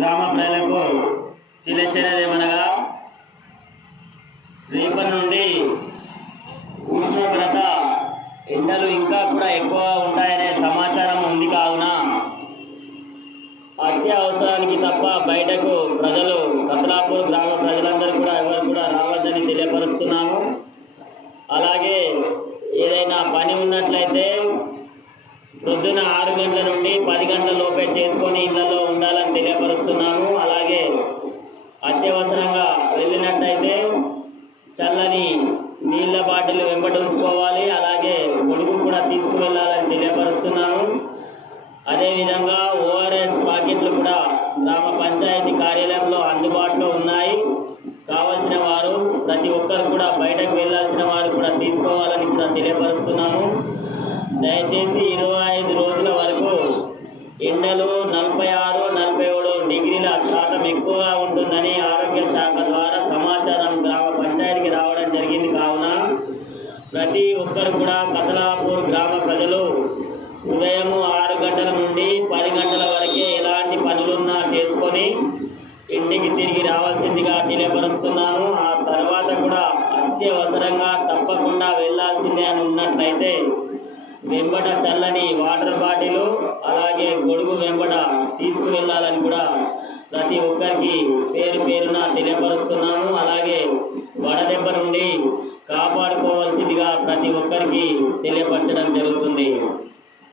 గ్రామ ప్రజలకు తెలియచేయదేమనగా రేపటి నుండి ఉష్ణోగ్రత ఎండలు ఇంకా కూడా ఎక్కువ ఉంటాయనే సమాచారం ఉంది కావున అత్యవసరానికి తప్ప బయటకు ప్రజలు కతలాపూర్ గ్రామ ప్రజలందరూ కూడా ఎవరు కూడా రావద్దని తెలియపరుస్తున్నాము. అలాగే ఏదైనా పని ఉన్నట్లయితే పొద్దున ఆరు గంటల నుండి పది గంటల లోపే చేసుకొని ఇళ్ళలో ఉండాలని తెలియపరుస్తున్నాము అలాగే అత్యవసరంగా వెళ్ళినట్టయితే చల్లని నీళ్ళ బాటిల్ వెంబడి ఉంచుకోవాలి. అలాగే గొడుగు కూడా తీసుకువెళ్ళాలని తెలియపరుస్తున్నాము అదేవిధంగా ఓఆర్ఎస్ పాకెట్లు కూడా గ్రామ పంచాయతీ కార్యాలయంలో అందుబాటులో ఉన్నాయి. కావలసిన వారు ప్రతి ఒక్కరు కూడా బయటకు వెళ్ళాల్సిన వారు కూడా తీసుకోవాలని కూడా తెలియపరుస్తున్నాము దయచేసి ఈరోజు ద్వారా సమాచారం గ్రామ పంచాయతీకి రావడం జరిగింది కావున ప్రతి ఒక్కరు కూడా కదలాపూర్ గ్రామ ప్రజలు ఉదయం ఆరు గంటల నుండి పది గంటల వరకే ఎలాంటి పనులున్నా చేసుకొని ఇంటికి తిరిగి రావాల్సిందిగా తెలియపరుస్తున్నాను. ఆ తర్వాత కూడా అత్యవసరంగా తప్పకుండా వెళ్ళాల్సిందే అని ఉన్నట్లయితే వెంబట చల్లని వాటర్ బాటిల్ అలాగే గొడుగు వెంబట ప్రతి ఒక్కరికి పేరు పేరున తెలియపరుస్తున్నాము. అలాగే వడదెబ్బ నుండి కాపాడుకోవాల్సిందిగా ప్రతి ఒక్కరికి తెలియపరచడం జరుగుతుంది.